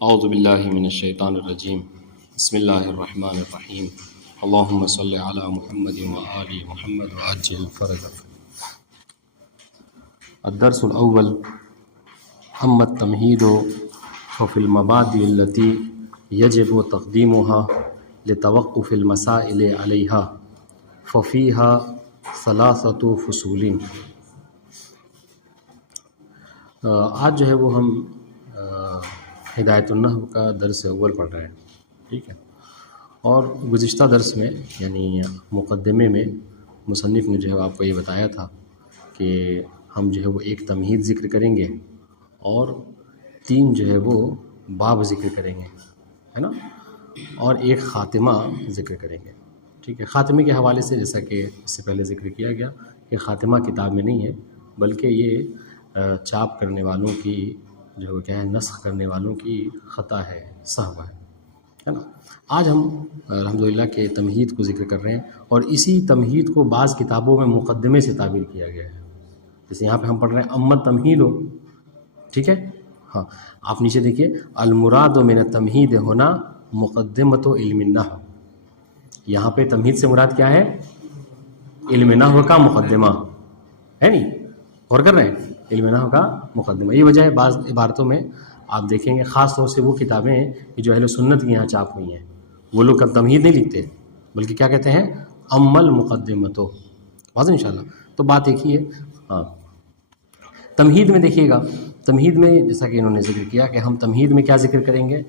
اعوذ باللہ من الشیطان الرجیم بسم اللہ الرحمن الرحیم اللہم صلی علی محمد وآل محمد وعجل فرجہ۔ الدرس الاول اما التمہید ففی المبادئ التي یجب تقدیمها لتوقف المسائل علیہا ففیہا ثلاثۃ فصول۔ آج جو ہے وہ ہم ہدایت النحو کا درس اول پڑھ رہے ہیں، ٹھیک ہے۔ اور گزشتہ درس میں یعنی مقدمے میں مصنف نے جو ہے آپ کو یہ بتایا تھا کہ ہم جو ہے وہ ایک تمہید ذکر کریں گے اور 3 جو ہے وہ باب ذکر کریں گے، ہے نا، اور ایک خاتمہ ذکر کریں گے، ٹھیک ہے۔ خاتمے کے حوالے سے جیسا کہ اس سے پہلے ذکر کیا گیا کہ خاتمہ کتاب میں نہیں ہے، بلکہ یہ چاپ کرنے والوں کی جو کیا ہے نسخ کرنے والوں کی خطا ہے، سہو ہے نا۔ آج ہم الحمدللہ کے تمہید کو ذکر کر رہے ہیں اور اسی تمہید کو بعض کتابوں میں مقدمے سے تعبیر کیا گیا ہے، جیسے یہاں پہ ہم پڑھ رہے ہیں اما تمہید ہو، ٹھیک ہے۔ ہاں، آپ نیچے دیکھیے المراد من التمہید ہونا مقدمۃ علم النحو، یہاں پہ تمہید سے مراد کیا ہے؟ علم نحو کا مقدمہ ہے، نہیں غور کر رہے ہیں، علم نحو کا مقدمہ۔ یہ وجہ ہے بعض عبارتوں میں آپ دیکھیں گے، خاص طور سے وہ کتابیں کہ جو اہل سنت کی یہاں چاپ ہوئی ہیں، وہ لوگ کب تمہید نہیں لکھتے بلکہ کیا کہتے ہیں؟ اما المقدمۃ، واضح انشاءاللہ۔ تو بات ایک ہی ہے۔ ہاں، تمہید میں دیکھیے گا، تمہید میں جیسا کہ انہوں نے ذکر کیا کہ ہم تمہید میں کیا ذکر کریں گے؟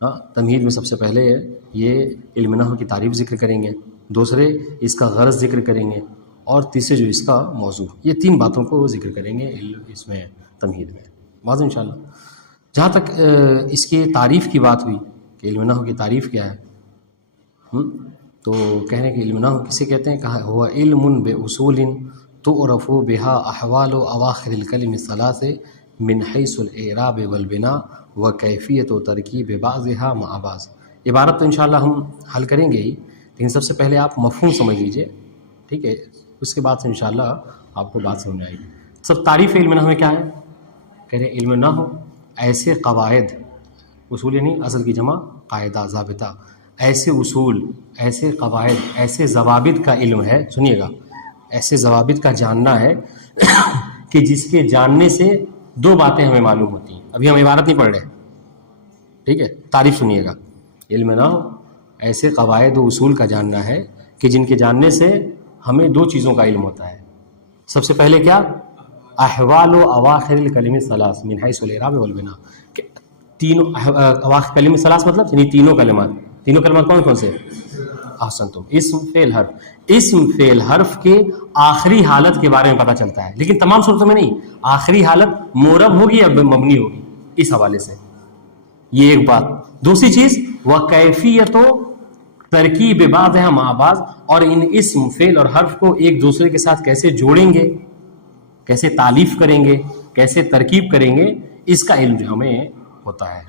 ہاں، تمہید میں سب سے پہلے یہ علم نحو کی تعریف ذکر کریں گے، دوسرے اس کا غرض ذکر کریں گے، اور تیسرے جو اس کا موضوع، یہ 3 باتوں کو ذکر کریں گے اس میں تمہید میں، واضح انشاءاللہ۔ جہاں تک اس کی تعریف کی بات ہوئی کہ علم نحو کی تعریف کیا ہے، تو کہنے کہ علم نحو کسے کہتے ہیں؟ کہا ہوا علم باصول تعرف بها احوال اواخر الکلم الثلاث من حیث الاعراب والبناء وکیفیت و ترکیب بعضها مع بعض۔ عبارت تو انشاءاللہ ہم حل کریں گے ہی، لیکن سب سے پہلے آپ مفہوم سمجھ لیجئے، ٹھیک ہے، اس کے بعد سے انشاءاللہ آپ کو بات سمجھ آئے گی۔ سب تعریف علم نحو میں کیا ہے؟ کہہ رہے علم نحو ایسے قواعد، اصول یعنی اصل کی جمع قاعدہ، ضابطہ، ایسے اصول، ایسے قواعد، ایسے ضوابط کا علم ہے، سنیے گا، ایسے ضوابط کا جاننا ہے کہ جس کے جاننے سے 2 باتیں ہمیں معلوم ہوتی ہیں۔ ابھی ہم عبارت نہیں پڑھ رہے، ٹھیک ہے، تعریف سنیے گا۔ علم نحو ایسے قواعد و اصول کا جاننا ہے کہ جن کے جاننے سے ہمیں 2 چیزوں کا علم ہوتا ہے۔ سب سے پہلے کیا؟ احوال و اواخر الکلم الثلاث من حیث الاعراب والبناء، کہ تینوں اواخر کلم الثلاث مطلب یعنی تینوں کلمات کون کون سے؟ احسنتم، اسم فعل حرف، اسم فعل حرف کے آخری حالت کے بارے میں پتہ چلتا ہے، لیکن تمام صورتوں میں نہیں، آخری حالت معرب ہوگی یا مبنی ہوگی، اس حوالے سے یہ ایک بات۔ دوسری چیز وکیفیت و ترکیب بعضها مع بعض، اور ان اسم فعل اور حرف کو ایک دوسرے کے ساتھ کیسے جوڑیں گے، کیسے تالیف کریں گے، کیسے ترکیب کریں گے، اس کا علم جو ہمیں ہوتا ہے،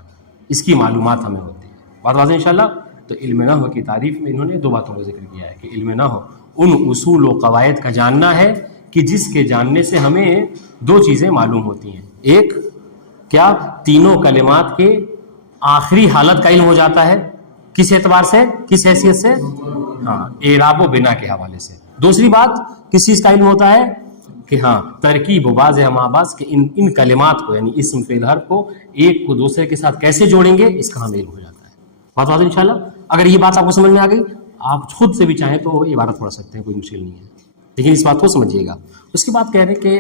اس کی معلومات ہمیں ہوتی ہے، بات واضح انشاءاللہ۔ تو علم نحو کی تعریف میں انہوں نے 2 باتوں کا ذکر کیا ہے کہ علم نحو ان اصول و قواعد کا جاننا ہے کہ جس کے جاننے سے ہمیں 2 چیزیں معلوم ہوتی ہیں۔ ایک کیا؟ تینوں کلمات کے آخری حالت کا علم ہو جاتا ہے، کس اعتبار سے، کس حیثیت سے؟ ہاں، اعراب و بنا کے حوالے سے۔ دوسری بات کس چیز کا علم ہوتا ہے؟ کہ ہاں ترکیب و بعض مع بعض، کہ ان کلمات کو یعنی اسم فعل حرف کو ایک کو دوسرے کے ساتھ کیسے جوڑیں گے، اس کا ہمیں علم ہو جاتا ہے، بات واضح انشاءاللہ۔ اگر یہ بات آپ کو سمجھ میں آ گئی، آپ خود سے بھی چاہیں تو عبارت پڑھ سکتے ہیں، کوئی مشکل نہیں ہے، لیکن اس بات کو سمجھیے گا۔ اس کے بعد کہہ رہے ہیں کہ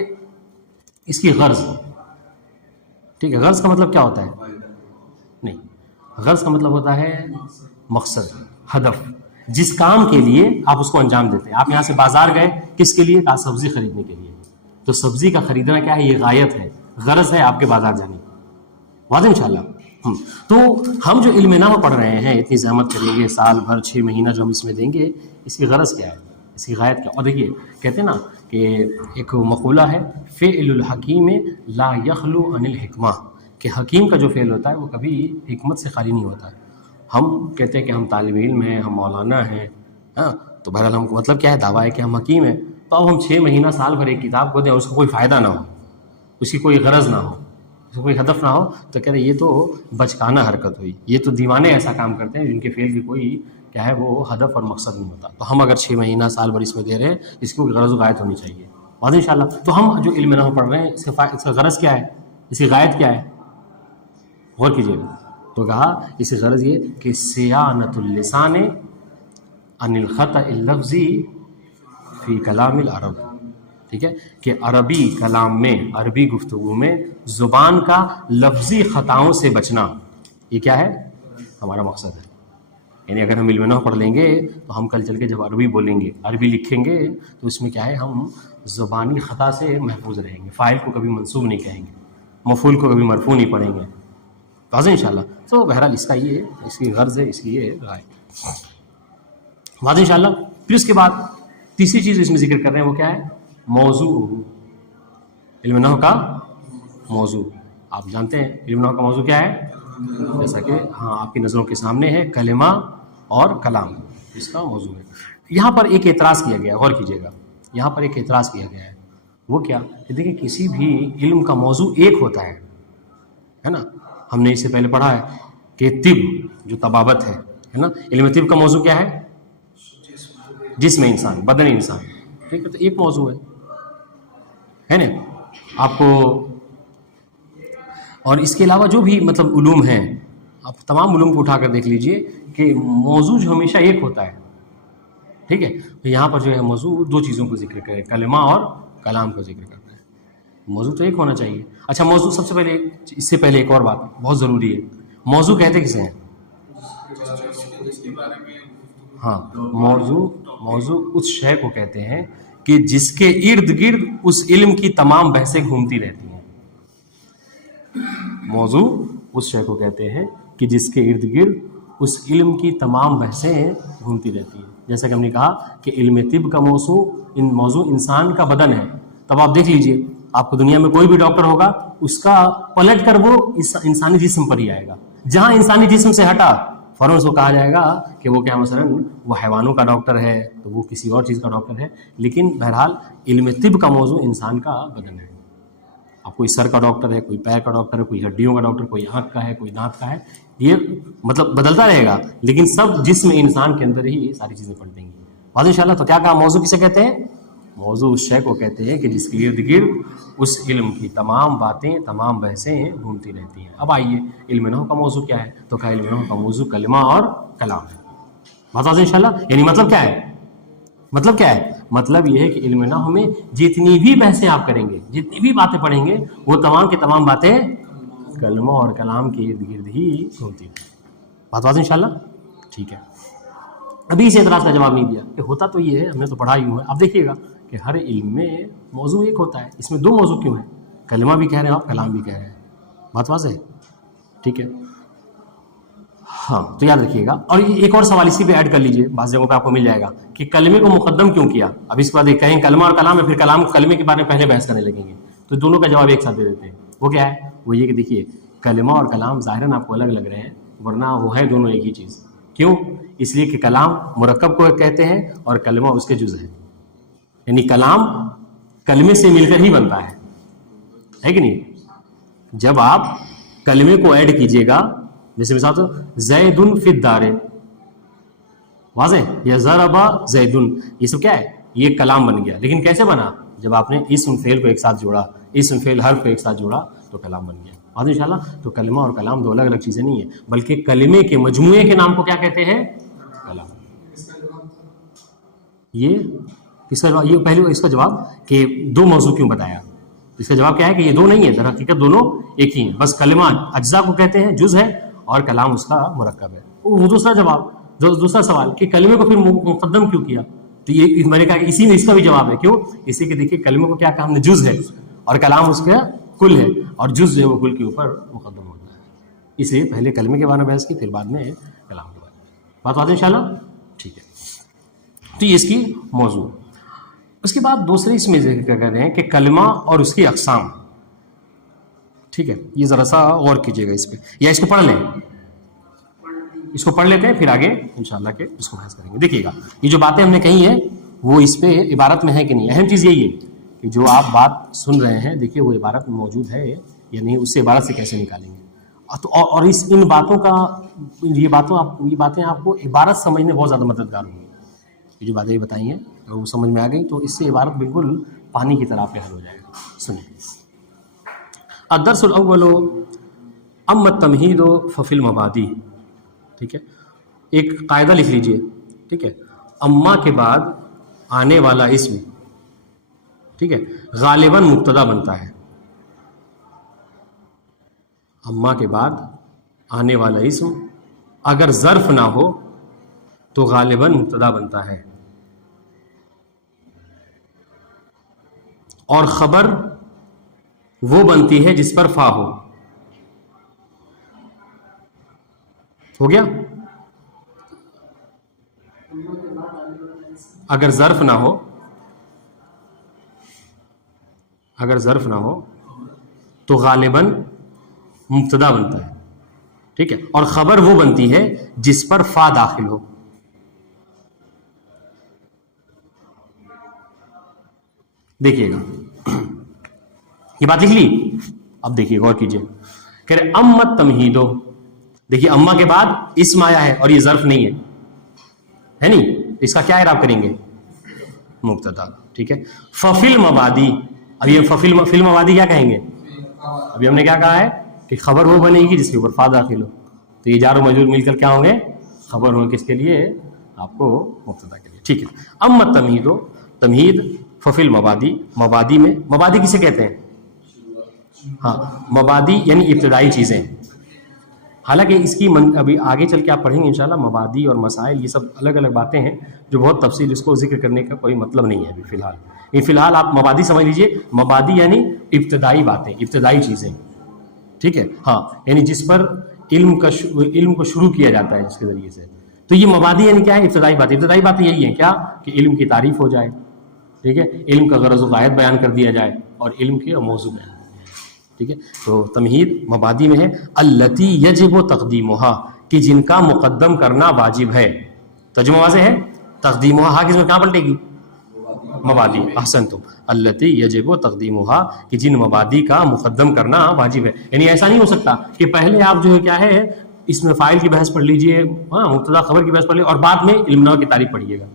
اس کی غرض، ٹھیک ہے، غرض کا مطلب کیا ہوتا ہے؟ نہیں، غرض کا مطلب ہوتا ہے مقصد، ہدف، جس کام کے لیے آپ اس کو انجام دیتے ہیں۔ آپ یہاں سے بازار گئے کس کے لیے؟ سبزی خریدنے کے لیے، تو سبزی کا خریدنا کیا ہے؟ یہ غایت ہے، غرض ہے آپ کے بازار جانے کی، واضح انشاءاللہ۔ تو ہم جو علم نحو پڑھ رہے ہیں، اتنی زحمت کریں گے، سال بھر 6 مہینہ جو ہم اس میں دیں گے، اس کی غرض کیا ہے، اس کی غایت کیا؟ اور دیکھیے کہتے ہیں نا کہ ایک مقولہ ہے فعل الحکیم لا یخلو عن الحکمہ، کہ حکیم کا جو فعل ہوتا ہے وہ کبھی حکمت سے خالی نہیں ہوتا ہے۔ ہم کہتے ہیں کہ ہم طالب علم ہیں، ہم مولانا ہیں، ہاں، تو بہرحال ہم کو مطلب کیا ہے؟ دعویٰ ہے کہ ہم حکیم ہیں، تو اب ہم 6 مہینہ سال بھر ایک کتاب کو دیں اور اس کو کوئی فائدہ نہ ہو، اس کی کوئی غرض نہ ہو، تو کوئی ہدف نہ ہو تو کہہ رہے یہ تو بچکانہ حرکت ہوئی، یہ تو دیوانے ایسا کام کرتے ہیں جن کے فعل کی کوئی کیا ہے وہ ہدف اور مقصد نہیں ہوتا. تو ہم اگر 6 مہینہ سال بھر اس میں دے رہے ہیں، اس کی کوئی غرض و غایت ہونی چاہیے. واضح انشاءاللہ. تو ہم جو علم نحو پڑھ رہے ہیں اس کا غرض کیا ہے، اس کی غایت کیا ہے، غور کیجیے گا. تو کہا اس کی غرض یہ کہ صیانت اللسان عن الخطأ اللفظی فی کلام العرب. ٹھیک ہے، کہ عربی کلام میں، عربی گفتگو میں زبان کا لفظی خطاؤں سے بچنا، یہ کیا ہے ہمارا مقصد ہے. یعنی اگر ہم علم نحو پڑھ لیں گے تو ہم کل چل کے جب عربی بولیں گے، عربی لکھیں گے تو اس میں کیا ہے ہم زبانی خطا سے محفوظ رہیں گے. فاعل کو کبھی منصوب نہیں کہیں گے، مفعول کو کبھی مرفوع نہیں پڑھیں گے. واضح انشاءاللہ. تو بہرحال اس کا یہ اس کی غرض ہے، اس کی یہ رائے. واضح انشاءاللہ. پھر اس کے بعد تیسری چیز اس میں ذکر کر رہے ہیں وہ کیا ہے، موضوع. علم نحو کا موضوع آپ جانتے ہیں علم نحو کا موضوع کیا ہے، جیسا کہ ہاں آپ کی نظروں کے سامنے ہے کلمہ اور کلام، اس کا موضوع ہے. یہاں پر ایک اعتراض کیا گیا، غور کیجیے گا. یہاں پر ایک اعتراض کیا گیا ہے، وہ کیا کہ دیکھیں کسی بھی علم کا موضوع ایک ہوتا ہے نا. ہم نے اس سے پہلے پڑھا ہے کہ طب جو طبابت ہے نا، علم طب کا موضوع کیا ہے، جسم انسان، بدن انسان. ٹھیک ہے، تو ایک موضوع ہے نا آپ کو. اور اس کے علاوہ جو بھی مطلب علوم ہیں، آپ تمام علوم کو اٹھا کر دیکھ لیجئے کہ موضوع جو ہمیشہ ایک ہوتا ہے. ٹھیک ہے، تو یہاں پر جو ہے موضوع دو چیزوں کو ذکر کرے، کلمہ اور کلام کو ذکر کرتا ہے. موضوع تو ایک ہونا چاہیے. اچھا موضوع سب سے پہلے، اس سے پہلے ایک اور بات بہت ضروری ہے، موضوع کہتے کسے ہیں؟ ہاں، موضوع اس شے کو کہتے ہیں کہ جس کے ارد گرد اس علم کی تمام بحثیں گھومتی رہتی ہیں. موضوع اس شے کو کہتے ہیں کہ جس کے ارد گرد اس علم کی تمام بحثیں گھومتی رہتی ہیں. جیسا کہ ہم نے کہا کہ علم طب کا موضوع انسان کا بدن ہے. تب آپ دیکھ لیجئے آپ کو دنیا میں کوئی بھی ڈاکٹر ہوگا، اس کا پلٹ کر وہ انسانی جسم پر ہی آئے گا. جہاں انسانی جسم سے ہٹا فوراً کو کہا جائے گا کہ وہ کیا مثلا وہ حیوانوں کا ڈاکٹر ہے، تو وہ کسی اور چیز کا ڈاکٹر ہے. لیکن بہرحال علم طب کا موضوع انسان کا بدن ہے. اب کوئی سر کا ڈاکٹر ہے، کوئی پیر کا ڈاکٹر ہے، کوئی ہڈیوں کا ڈاکٹر، کوئی آنکھ کا ہے، کوئی دانت کا ہے. یہ مطلب بدلتا رہے گا لیکن سب جسم انسان کے اندر ہی یہ ساری چیزیں پڑ دیں گی. واضح انشاءاللہ. تو کیا کہا، موضوع کسے کہتے ہیں؟ موضوع اس شے کو کہتے ہیں کہ جس کے ارد گرد اس علم کی تمام باتیں، تمام بحثیں گھومتی رہتی ہیں. اب آئیے علم نحو کا موضوع کیا ہے، تو کہا علم نحو کا موضوع کلمہ اور کلام ہے. بات واضح انشاءاللہ. یعنی مطلب کیا ہے، مطلب یہ ہے کہ علم نحو میں جتنی بھی بحثیں آپ کریں گے، جتنی بھی باتیں پڑھیں گے، وہ تمام کی تمام باتیں کلمہ اور کلام کے ارد گرد ہی گھومتی ہیں. بات واضح انشاءاللہ. ٹھیک ہے، ابھی اس اعتراض کا جواب نہیں دیا کہ ہوتا تو یہ ہے، ہم نے تو پڑھا ہی ہوا ہے. اب دیکھیے گا کہ ہر علم میں موضوع ایک ہوتا ہے، اس میں دو موضوع کیوں ہیں، کلمہ بھی کہہ رہے ہیں آپ، کلام بھی کہہ رہے ہیں. بات واضح ہے. ٹھیک ہے، ہاں تو یاد رکھیے گا. اور ایک اور سوال اسی پہ ایڈ کر لیجئے، بعض جگہوں پہ آپ کو مل جائے گا کہ کلمے کو مقدم کیوں کیا. اب اس کے بعد کہیں کلمہ اور کلام ہے، پھر کلمے کے بارے میں پہلے بحث کرنے لگیں گے، تو دونوں کا جواب ایک ساتھ دے دیتے ہیں. وہ کیا ہے، وہ یہ کہ دیکھیے کلمہ اور کلام ظاہراً آپ کو الگ لگ رہے ہیں، ورنہ وہ ہے دونوں ایک ہی چیز. کیوں؟ اس لیے کہ کلام مرکب کو کہتے ہیں اور کلمہ اس کے جز ہے. یعنی کلام کلمے سے مل کر ہی بنتا ہے کہ نہیں. جب آپ کلمے کو ایڈ کیجئے گا، جیسے مثال تو زید فی الدار، واضح، یا ضرب زید، یہ سب کیا ہے، یہ کلام بن گیا. لیکن کیسے بنا؟ جب آپ نے اسم فعل کو ایک ساتھ جوڑا، اسم فعل حرف کو ایک ساتھ جوڑا تو کلام بن گیا. واضح انشاءاللہ. تو کلمہ اور کلام دو الگ الگ چیزیں نہیں ہیں، بلکہ کلمے کے مجموعے کے نام کو کیا کہتے ہیں، کلام. یہ اس کا جواب، یہ پہلے اس کا جواب کہ دو موضوع کیوں بتایا، اس کا جواب کیا ہے کہ یہ دو نہیں ہے، در حقیقت دونوں ایک ہی ہیں. بس کلمہ اجزاء کو کہتے ہیں، جز ہے، اور کلام اس کا مرکب ہے. وہ دوسرا جواب، دوسرا سوال کہ کلمے کو پھر مقدم کیوں کیا، تو یہ میں نے کہا کہ اسی میں اس کا بھی جواب ہے. کیوں؟ اسی کہ دیکھیے کلمے کو کیا کہا ہم نے، جز ہے، اور کلام اس کا کل ہے، اور جز جو ہے وہ کل کے اوپر مقدم ہوتا ہے. اس لیے پہلے کلمے کے بارے میں بحث کی، پھر بعد میں کلام کے بارے میں. بات واضح انشاءاللہ. ٹھیک ہے، تو یہ اس کی موضوع. اس کے بعد دوسرے اس میں ذکر کر رہے ہیں کہ کلمہ اور اس کی اقسام. ٹھیک ہے، یہ ذرا سا غور کیجیے گا اس پہ، یا اس کو پڑھ لیں، اس کو پڑھ لیتے ہیں پھر آگے انشاءاللہ کہ اس کو بحث کریں گے. دیکھیے گا یہ جو باتیں ہم نے کہی ہیں وہ اس پہ عبارت میں ہے کہ نہیں. اہم چیز یہی ہے کہ جو آپ بات سن رہے ہیں، دیکھیے وہ عبارت میں موجود ہے یعنی اس سے عبارت سے کیسے نکالیں گے. تو اور ان باتوں کا یہ باتیں آپ کو عبارت سمجھنے بہت زیادہ مددگار ہوں گی. یہ جو باتیں بتائی ہیں اگر وہ سمجھ میں آ گئی تو اس سے عبارت بالکل پانی کی طرح پہ حل ہو جائے گا. سنیں الدرس الاول اما التمہید ففی المبادی. ٹھیک ہے, ایک قاعدہ لکھ لیجئے. ٹھیک ہے, اما کے بعد آنے والا اسم, ٹھیک ہے, غالباً مبتدا بنتا ہے. اما کے بعد آنے والا اسم اگر ظرف نہ ہو تو غالباً مبتدا بنتا ہے, اور خبر وہ بنتی ہے جس پر فا ہو گیا. اگر ظرف نہ ہو تو غالباً مبتدا بنتا ہے. ٹھیک ہے, اور خبر وہ بنتی ہے جس پر فا داخل ہو. دیکھیے گا یہ بات لکھ لی. اب دیکھیے غور کیجئے, کہہ رہے اما التمہید. دیکھیے اما کے بعد اسم آیا ہے اور یہ ظرف نہیں ہے نہیں, اس کا کیا اعراب کریں گے؟ مبتدا. ٹھیک ہے, ففی المبادی. اب یہ فی المبادی کیا کہیں گے؟ ابھی ہم نے کیا کہا ہے کہ خبر وہ بنے گی جس کے اوپر فا داخل ہو. تو یہ جار و مجرور مل کر کیا ہوں گے؟ خبر ہوں گے. کس کے لیے؟ آپ کو مبتدا کے لیے. ٹھیک ہے, اما التمہید, تمہید ففی المبادی. مبادی میں, مبادی کسے کہتے ہیں؟ ہاں, مبادی یعنی ابتدائی چیزیں. حالانکہ اس کی ابھی آگے چل کے آپ پڑھیں گے انشاءاللہ, مبادی اور مسائل یہ سب الگ الگ باتیں ہیں جو بہت تفصیل, اس کو ذکر کرنے کا کوئی مطلب نہیں ہے ابھی فی الحال. فی الحال آپ مبادی سمجھ لیجئے. مبادی یعنی ابتدائی باتیں, ابتدائی چیزیں. ٹھیک ہے, ہاں, یعنی جس پر علم کو شروع کیا جاتا ہے جس کے ذریعے سے. تو یہ مبادی یعنی کیا ہے؟ ابتدائی باتیں. ابتدائی باتیں یہی ہیں کیا کہ علم کی تعریف ہو جائے. ٹھیک ہے, علم کا غرض و غایت بیان کر دیا جائے اور علم کے موضوع بیان. ٹھیک ہے, تو تمہید مبادی میں ہے التی یجب تقدیمها, کہ جن کا مقدم کرنا واجب ہے. ترجمہ واضح ہے؟ تقدیمها ہا کس میں کہاں پلٹے گی؟ مبادی. احسنتم. التی یجب تقدیمها, کہ جن مبادی کا مقدم کرنا واجب ہے. یعنی ایسا نہیں ہو سکتا کہ پہلے آپ جو ہے کیا ہے اس میں فاعل کی بحث پڑھ لیجئے, ہاں, مبتدا خبر کی بحث پڑھ لیجئے اور بعد میں علم نحو کی تعریف پڑھیے گا.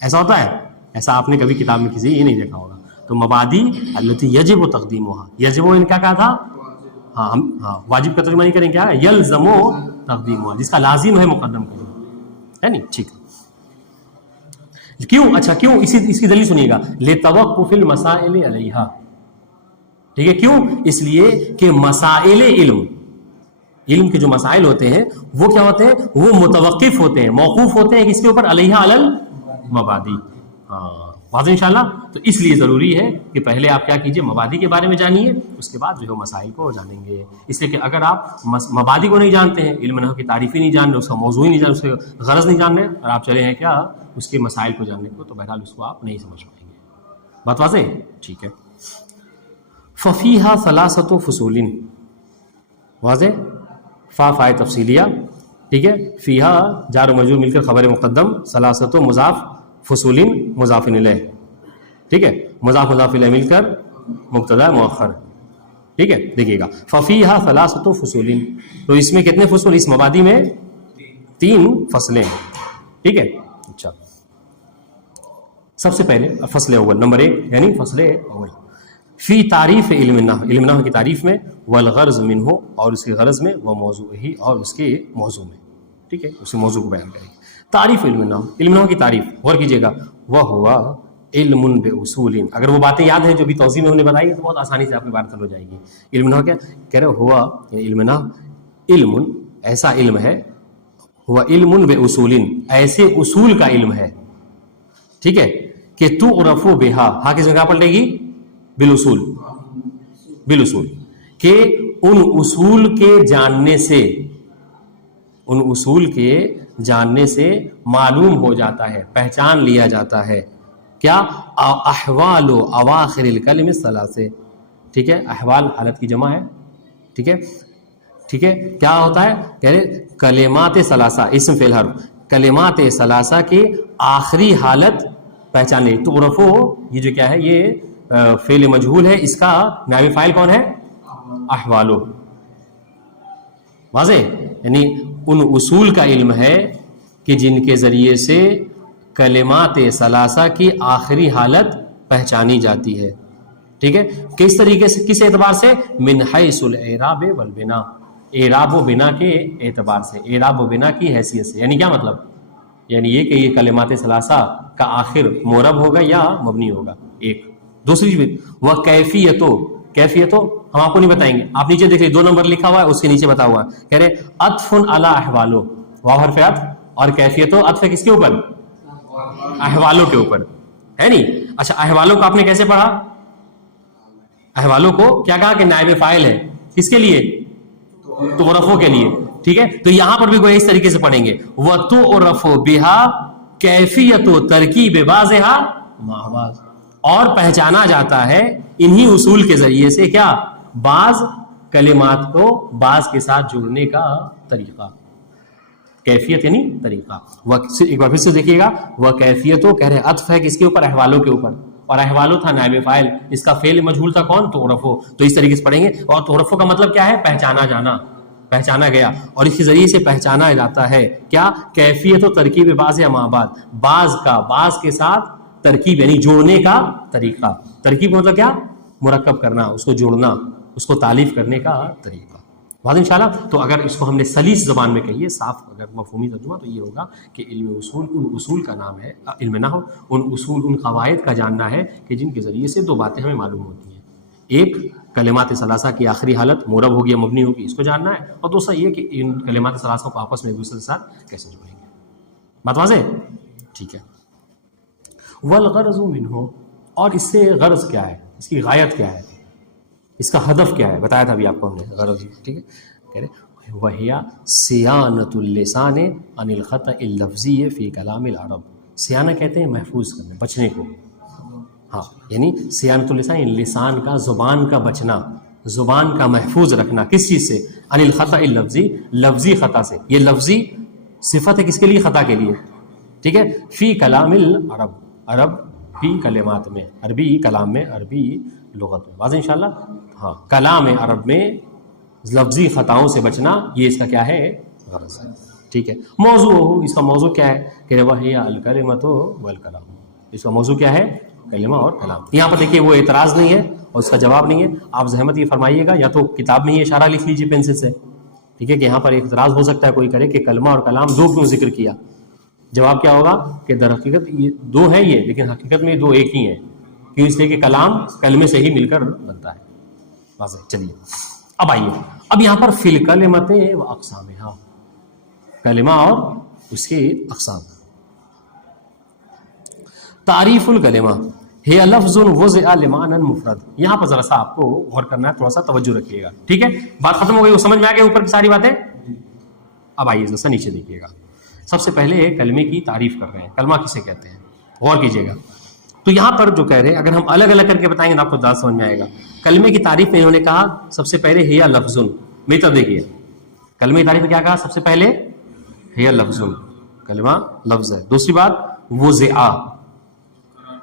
ایسا ہوتا ہے؟ ایسا آپ نے کبھی کتاب میں کسی یہ نہیں دیکھا ہوگا. تو مبادی التی یجب تقدیمها. یجب ان کیا کہا تھا؟ ہاں, واجب کا ترجمہ نہیں کریں, کیا ہے؟ یلزم تقدیمها, جس کا لازم ہے مقدم کرنا, ہے نہیں. ٹھیک. کیوں؟ اچھا کیوں؟ اس کی دلیل سنیے گا. لتوقف المسائل علیہا. ٹھیک ہے, کیوں؟ اس لیے کہ مسائل علم کے جو مسائل ہوتے ہیں وہ کیا ہوتے ہیں؟ وہ متوقف ہوتے ہیں, موقوف ہوتے ہیں کس کے اوپر؟ علیہا علی المبادی. ہاں, واضح انشاءاللہ. تو اس لیے ضروری ہے کہ پہلے آپ کیا کیجئے, مبادی کے بارے میں جانیے, اس کے بعد جو ہے مسائل کو جانیں گے. اس لیے کہ اگر آپ مبادی کو نہیں جانتے ہیں, علم نحو کی تعریف ہی نہیں جان رہے, اس کا موضوع ہی نہیں جان رہے, اس کے غرض نہیں جان رہے, اور آپ چلے ہیں کیا اس کے مسائل کو جاننے کو, تو بہرحال اس کو آپ نہیں سمجھ پائیں گے. بات واضح ہے؟ ٹھیک ہے. ففیہا ثلاثۃ فصول. واضح؟ فا تفصیلیہ. ٹھیک ہے, فیہا جار و مجرور مل کر خبر مقدم, ثلاثۃ مضاف, فصول مضاف الیہ. ٹھیک ہے, مضاف الیہ مل کر مبتدا مؤخر. ٹھیک ہے, دیکھیے گا ففیہا ثلاثۃ فصول. تو اس میں کتنے فصول؟ اس مبادی میں 3 فصلیں ہیں. ٹھیک ہے. اچھا, سب سے پہلے فصل اول نمبر 1 یعنی فصل اول فی تعریف علم النحو, علم نحو کی تعریف میں, والغرض منہ, اور اس کے غرض میں, وموضوعہ, اور اس کے موضوع میں. ٹھیک ہے, اسی موضوع کو بیان کریں گے. تعریف علم النحو, علم نحو کی تعریف. غور کیجیے گا, وہوا علم باصول. اگر وہ باتیں یاد ہیں جو بھی توضیح میں ہم نے بتائی ہے تو بہت آسانی سے آپ کی بات حل ہو جائے گی. علم نحو کیا کہہ رہے؟ ہوا علم نحو, علم ایسا علم ہے, ہوا علم باصول, ایسے اصول کا علم ہے. ٹھیک ہے, کہ تعرف بہا, ہا کس میں کہاں پلٹے گی؟ بالاصول. بالاصول, کہ ان اصول کے جاننے سے, ان اصول کے جاننے سے معلوم ہو جاتا ہے, پہچان لیا جاتا ہے کیا؟ احوال و اواخر الکلم الثلاثه. ٹھیک ہے, احوال حالت کی جمع ہے. ٹھیک ہے, ٹھیک ہے, کیا ہوتا ہے؟ کہہ رہے کلمات ثلاثہ, اسم فعل حرف, کلمات ثلاثہ کی آخری حالت پہچانے. تعرفو, یہ جو کیا ہے, یہ فعل مجہول ہے, اس کا نائب فاعل کون ہے؟ احوالو، واضح، یعنی ان اصول کا علم ہے کہ جن کے ذریعے سے کلمات ثلاثہ کی آخری حالت پہچانی جاتی ہے. ٹھیک ہے، کس طریقے سے، کس اعتبار سے؟ من حیث الاعراب والبناء، اعراب و بنا کے اعتبار سے، اعراب و بنا کی حیثیت سے. یعنی کیا مطلب؟ یعنی یہ کہ یہ کلمات ثلاثہ کا آخر معرب ہوگا یا مبنی ہوگا. ایک دوسری چیز وہ کیفیتو، کیفیتو ہم آپ کو نہیں بتائیں گے، آپ نیچے دیکھ لیے 2 نمبر لکھا ہوا ہے، اس کے نیچے بتا ہوا ہے، کہہ رہے عطف علی احوالو، واو حرف عطف، اور کیفیتو عطف کس کے اوپر؟ احوالوں کے اوپر، ہے نہیں؟ اچھا، احوالوں کو آپ نے کیسے پڑھا؟ احوالوں کو کیا کہا کہ نائب فاعل ہے، کس کے لیے؟ تعرفوں کے لیے. ٹھیک ہے، تو یہاں پر بھی کوئی اس طریقے سے پڑھیں گے وَتُعْرَفُ بِهَا كَيْفِيَّةُ تَرْكِيبِ بَعْضِهَا مَعَ بَعْضٍ، اور پہچانا جاتا ہے انہی اصول کے ذریعے سے کیا؟ بعض کلمات کو بعض کے ساتھ جڑنے کا طریقہ. کیفیت یعنی طریقہ. ایک بار پھر سے دیکھیے گا، وہ کیفیت کہہ رہے عطف ہے کس کے اوپر؟ احوالوں کے اوپر، اور احوالو تھا نائب فاعل، اس کا فعل مجہول تھا کون؟ تعرفو. تو اس طریقے سے پڑھیں گے. اور تعرفو کا مطلب کیا ہے؟ پہچانا جانا، پہچانا گیا، اور اس کے ذریعے سے پہچانا جاتا ہے کیا؟ کیفیت و ترکیب بعض یا مع بعض، بعض کا بعض کے ساتھ ترکیب یعنی جوڑنے کا طریقہ. ترکیب مطلب کیا؟ مرکب کرنا، اس کو جوڑنا، اس کو تالیف کرنے کا طریقہ. بات انشاءاللہ. تو اگر اس کو ہم نے سلیس زبان میں کہیے، صاف اگر مفہومی ترجمہ، تو یہ ہوگا کہ علم اصول ان اصول کا نام ہے، علم نحو ان اصول ان قواعد کا جاننا ہے کہ جن کے ذریعے سے 2 باتیں ہمیں معلوم ہوتی ہیں. ایک کلمات ثلاثہ کی آخری حالت معرب ہوگی یا مبنی ہوگی، اس کو جاننا ہے، اور دوسرا یہ کہ ان کلمات ثلاثہ کو آپس میں ایک دوسرے کے ساتھ کیسے جوڑیں گے. بات واضح؟ ٹھیک ہے. والغرض منہ، اور اس سے غرض کیا ہے، اس کی غایت کیا ہے، اس کا ہدف کیا ہے، بتایا تھا ابھی آپ کو ہم نے غرض. ٹھیک ہے، کہہ رہے وَهِيَ صِيَانَةُ اللِّسَانِ عَنِ الْخَطَإِ اللَّفْظِيِّ فِي كَلَامِ الْعَرَبِ. سیانہ کہتے ہیں محفوظ کرنے، بچنے کو. ہاں، یعنی صیانۃ اللسان، لسان کا، زبان کا بچنا، زبان کا محفوظ رکھنا. کس چیز سے؟ عن الخطأ اللفظی، لفظی خطا سے. یہ لفظی صفت ہے کس کے لیے؟ خطا کے لیے. ٹھیک ہے، فی کلام العرب، عرب فی کلمات میں، عربی کلام میں، عربی لغت میں. واضح انشاءاللہ. ہاں، کلام عرب میں لفظی خطاؤں سے بچنا، یہ اس کا کیا ہے؟ غرض ہے. ٹھیک ہے. موضوع، اس کا موضوع کیا ہے؟ کہ وہی الکلمۃ والکلام. اس کا موضوع کیا ہے؟ کلمہ اور کلام. یہاں پر دیکھیے وہ اعتراض نہیں ہے اور اس کا جواب نہیں ہے. آپ زحمت یہ فرمائیے گا، یا تو کتاب میں یہ اشارہ لکھ لیجیے پینسل سے. ٹھیک ہے، کہ یہاں پر ایک اعتراض ہو سکتا ہے کوئی کرے کہ کلمہ اور کلام 2 کیوں ذکر کیا. جواب کیا ہوگا کہ در حقیقت یہ 2 ہے یہ، لیکن حقیقت میں 2 ایک ہی ہیں. کیوں؟ اس لیے کہ کلام کلمے سے ہی مل کر بنتا ہے. واضح. چلیے اب آئیے، اب یہاں پر فی الکلمۃ و اقسامھا، کلمہ اور اس کی اقسام. تعریف الکلمہ ہے لفظ وضع لمعنى مفرد. یہاں پر ذرا سا آپ کو غور کرنا ہے، تھوڑا سا توجہ رکھیے گا. ٹھیک ہے، بات ختم ہو گئی، وہ سمجھ میں آ گئی اوپر کی ساری باتیں. اب آئیے ذرا سا نیچے دیکھیے گا. سب سے پہلے کلمے کی تعریف کر رہے ہیں، کلمہ کسے کہتے ہیں، غور کیجیے گا. تو یہاں پر جو کہہ رہے ہیں، اگر ہم الگ الگ کر کے بتائیں گے تو آپ کو زیادہ سمجھ میں آئے گا. کلمے کی تعریف میں انہوں نے کہا سب سے پہلے ہے لفظ. میری طرف دیکھیے، کلمے کی تعریف میں کیا کہا؟ سب سے پہلے ہے لفظ، کلمہ لفظ ہے. دوسری بات وضع،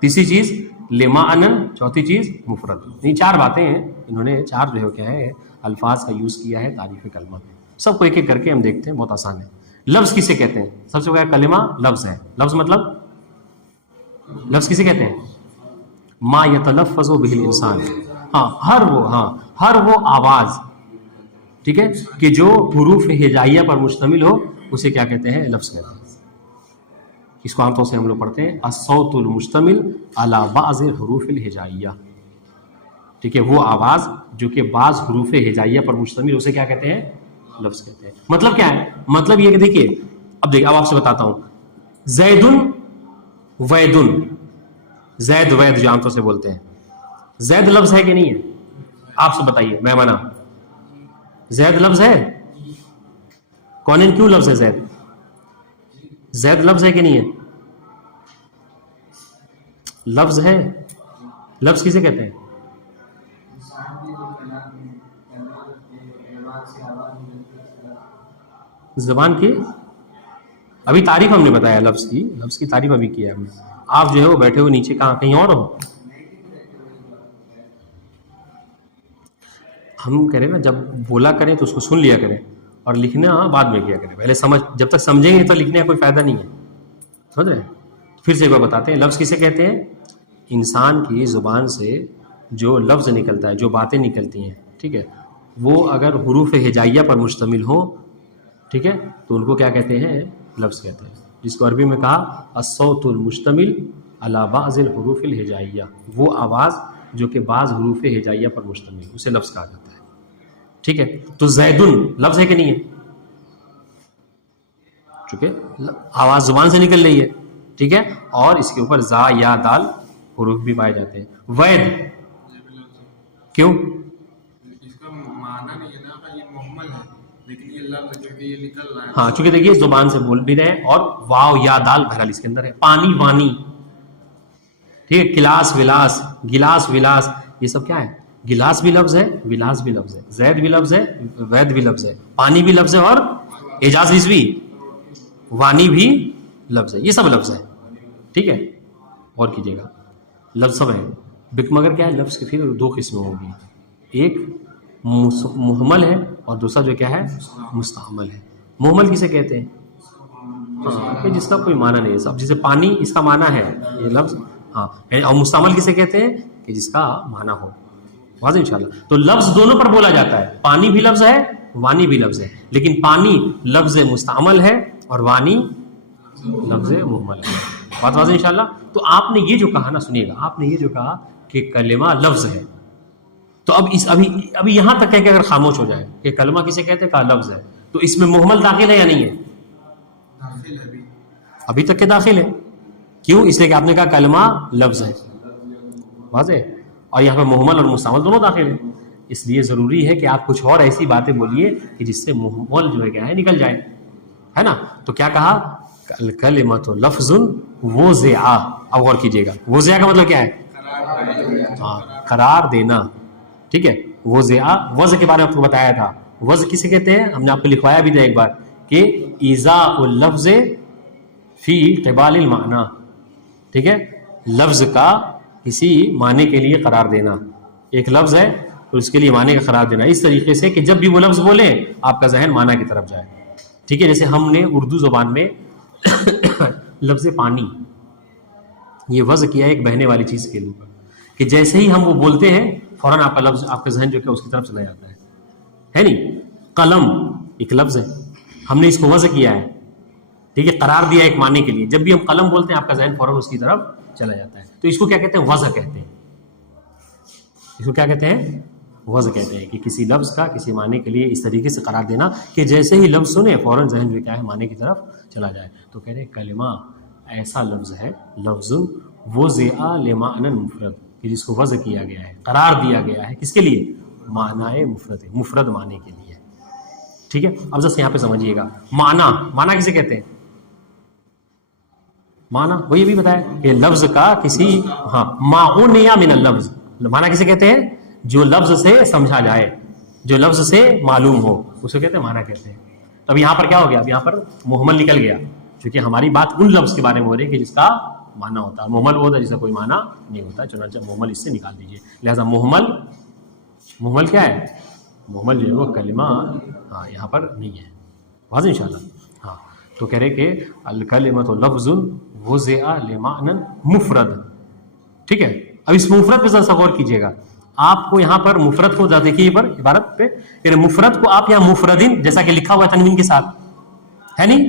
تیسری چیز لمعنى، چوتھی چیز مفرد. یہ 4 باتیں ہیں، انہوں نے 4 جو ہے کیا ہے الفاظ کا یوز کیا ہے تعریف کلمہ. سب کو ایک ایک کر کے ہم دیکھتے ہیں، بہت آسان ہے. لفظ کسے کہتے ہیں؟ سب سے پہلے کلمہ لفظ ہے. لفظ مطلب، لفظ کسے کہتے ہیں؟ ما یتلفظ به الانسان. ہر وہ آواز، ٹھیک ہے، کہ جو حروف ہجائیہ پر مشتمل ہو، اسے کیا کہتے ہیں؟ لفظ کہتے ہیں. اس کو عام طور سے ہم لوگ پڑھتے ہیں الصوت المشتمل علی بعض حروف الہجائیہ. ٹھیک ہے، وہ آواز جو کہ بعض حروف ہجائیہ پر مشتمل، اسے کیا کہتے ہیں؟ لفظ کہتے ہیں. مطلب کیا ہے؟ مطلب یہ کہ دیکھیے، اب آپ سے بتاتا ہوں. زید وید، زید وید جو عام طور سے بولتے ہیں، زید لفظ ہے کہ نہیں ہے؟ آپ سے بتائیے، میں منع. زید لفظ ہے؟ کون کیوں لفظ ہے زید؟ زید لفظ ہے کہ نہیں ہے؟ لفظ ہے. لفظ کسے کہتے ہیں؟ زبان کی. ابھی تعریف ہم نے بتایا لفظ کی تعریف ابھی کی ہے ہم نے. آپ جو ہے وہ بیٹھے ہوئے نیچے کہاں، کہیں اور ہو؟ ہم کہہ رہے ہیں نا جب بولا کریں تو اس کو سن لیا کریں اور لکھنا بعد میں کیا کریں. پہلے سمجھ, جب تک سمجھیں گے تو لکھنے کا کوئی فائدہ نہیں ہے. سمجھ رہے ہیں؟ پھر سے ایک بار بتاتے ہیں. لفظ کسے کہتے ہیں؟ انسان کی زبان سے جو لفظ نکلتا ہے, جو باتیں نکلتی ہیں, ٹھیک ہے, وہ اگر حروف ہجائیہ پر مشتمل ہو, ٹھیک ہے, تو ان کو کیا کہتے ہیں؟ لفظ کہتے ہیں. جس کو عربی میں کہا الصوت المشتمل علی بعض الحروف الہجائیہ, وہ آواز جو کہ بعض حروف ہجائیہ پر مشتمل, اسے لفظ کہا جاتا ہے. ٹھیک ہے, تو زیدن لفظ ہے کہ نہیں ہے؟ چونکہ آواز زبان سے نکل رہی ہے, ٹھیک ہے, اور اس کے اوپر زا یا دال حروف بھی پائے جاتے ہیں. وید کیوں؟ اس کا معنی نہیں ہے نا, یہ محمل ہے لیکن یہ لفظ جو کہ یہ نکل رہا ہے. ہاں, چونکہ دیکھیے زبان سے بول بھی رہے ہیں اور واو یا دال بہرحال اس کے اندر ہے. پانی وانی, ٹھیک ہے, کلاس ولاس, گلاس ولاس, یہ سب کیا ہے؟ گلاس بھی لفظ ہے, ولاس بھی لفظ ہے, زید بھی لفظ ہے, وید بھی لفظ ہے, پانی بھی لفظ ہے, اور اعجاز بھی, وانی بھی لفظ ہے. یہ سب لفظ ہے, ٹھیک ہے. اور کیجیے گا, لفظ سب ہے. مگر کیا ہے, لفظ کی پھر دو قسمیں ہوں گی, ایک محمل ہے اور دوسرا جو کیا ہے؟ مستعمل ہے. محمل کسے کہتے ہیں؟ ہاں, کہ جس کا کوئی معنی نہیں ہے. سب جیسے پانی, اس کا معنی ہے یہ لفظ, ہاں. اور مستعمل کسے کہتے ہیں؟ کہ جس کا معنی ہو. واضح انشاءاللہ. تو لفظ دونوں پر بولا جاتا ہے. پانی بھی لفظ ہے, وانی بھی لفظ ہے, لیکن پانی لفظ مستعمل ہے اور وانی لفظ محمل ہے. بات واضح انشاءاللہ. تو آپ نے یہ جو کہا نا, سنیے گا, آپ نے یہ جو کہا کہ کلمہ لفظ ہے, تو اب ابھی یہاں تک کہہ کے اگر خاموش ہو جائے کہ کلمہ کسے کہتے ہیں؟ کہا لفظ ہے, تو اس میں محمل داخل ہے یا نہیں ہے؟ داخل ہے بھی. ابھی تک کے داخل ہے. کیوں؟ اس لیے کہ آپ نے کہا کلمہ لفظ ہے. واضح. اور یہاں پہ محمل اور مستعمل دونوں داخل ہیں. اس لیے ضروری ہے کہ آپ کچھ اور ایسی باتیں بولیے کہ جس سے محمل جو ہے کیا ہے, نکل جائے, ہے نا. تو کیا کہا؟ الکلمۃ لفظ وضع. اب غور کیجیے گا, وضع کا مطلب کیا ہے؟ ہاں, قرار دینا, ٹھیک ہے. وضع, وضع کے بارے میں آپ کو بتایا تھا. وضع کسے کہتے ہیں؟ ہم نے آپ کو لکھوایا بھی تھا ایک بار کہ ایذاء اللفظ فی قبال المعنی, ٹھیک ہے, لفظ کا کسی معنی کے لیے قرار دینا. ایک لفظ ہے تو اس کے لیے معنی کا قرار دینا اس طریقے سے کہ جب بھی وہ لفظ بولے آپ کا ذہن معنی کی طرف جائے. ٹھیک ہے, جیسے ہم نے اردو زبان میں لفظ پانی یہ وضع کیا ہے ایک بہنے والی چیز کے لیے, کہ جیسے ہی ہم وہ بولتے ہیں فوراً آپ کا لفظ, آپ کا ذہن جو کہ اس کی طرف چلا جاتا ہے نہیں. قلم ایک لفظ ہے, ہم نے اس کو وضع کیا ہے, ٹھیک ہے, قرار دیا ایک معنی کے لیے. جب بھی ہم قلم بولتے ہیں آپ کا ذہن فوراً اس کی طرف چلا جاتا ہے. تو اس کو کیا کہتے ہیں؟ وضع کہتے ہیں. اس کو کیا کہتے ہیں؟ وضع کہتے ہیں, کہ کسی لفظ کا کسی معنی کے لیے اس طریقے سے قرار دینا کہ جیسے ہی لفظ سنے فوراً ذہن جو کیا ہے معنی کی طرف چلا جائے. تو کہہ رہے کلمہ ایسا لفظ ہے, لفظ وضع لمعنی مفرد, کہ جس کو وضع کیا گیا ہے, قرار دیا گیا ہے, کس کے لیے؟ معنی مفرد, مفرد معنی کے لیے. ٹھیک ہے, اب ذرا یہاں پہ سمجھیے گا. معنی کسے کہتے ہیں؟ معنی وہی بھی بتایا کہ لفظ کا کسی, ہاں, معنی من اللفظ, معنی کسے کہتے ہیں؟ جو لفظ سے سمجھا جائے, جو لفظ سے معلوم ہو, اسے کہتے ہیں معنی کہتے ہیں. تو اب یہاں پر کیا ہو گیا؟ اب یہاں پر محمل نکل گیا, کیونکہ ہماری بات ان لفظ کے بارے میں ہو رہی ہے کہ جس کا معنی ہوتا ہے. محمل وہ ہوتا ہے جس کا کوئی معنی نہیں ہوتا, چنانچہ محمل اس سے نکال دیجیے. لہذا محمل کیا ہے؟ محمل جو ہے وہ کلمہ ہاں یہاں پر نہیں ہے. واضح انشاءاللہ. ہاں, تو کہہ رہے کہ الکلمۃ لفظ وضع لمعنی مفرد. ٹھیک ہے, اب اس مفرد پہ ذرا غور کیجیے گا. آپ کو یہاں پر مفرد کو دیکھیے پر عبارت پہ, یعنی مفرد کو آپ یہاں مفردین جیسا کہ لکھا ہوا ہے تنوین کے ساتھ ہے نہیں,